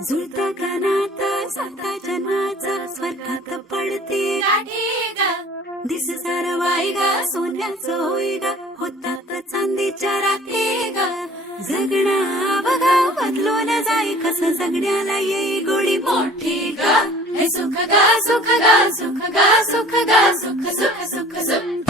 जुळता का नाता साता जन्माचा स्वर्गात पडते गाठी ग दिस सारं वाई ग सोन्याचं होई ग होतात चांदीच्या राखे ग जगणं बघा बदलून जाई कसं जगण्याला येई गोडी मोठी ग हे सुख ग सुख ग सुख ग सुख ग सुख सुख सुख सुख